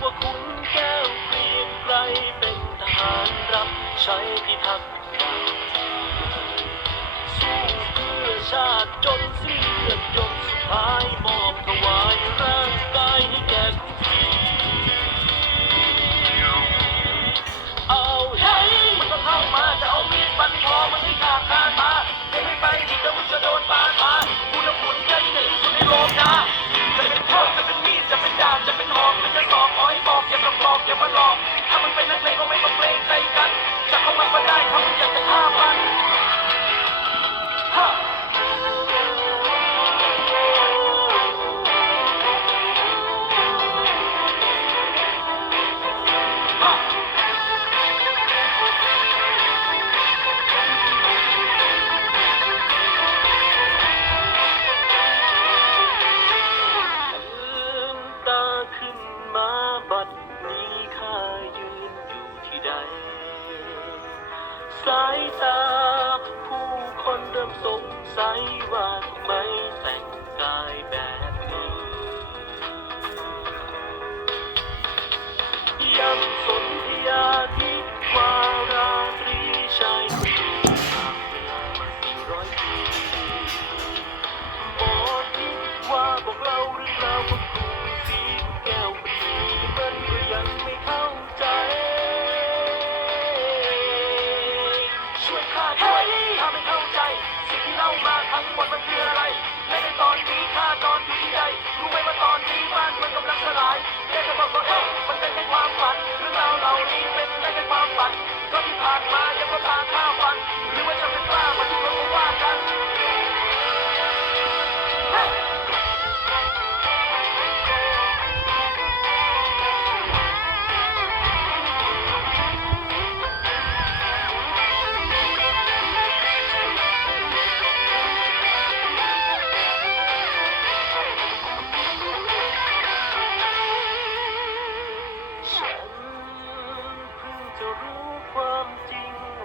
ว่าคุณแก้วเปลี่ยนไกลเป็นทหารรับใช้พิทักษ์สู้เพื่อชาติจน สายตา ผู้คนเริ่มสงสัยว่า Hey!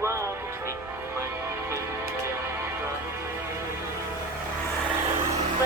좋아, 복숭이.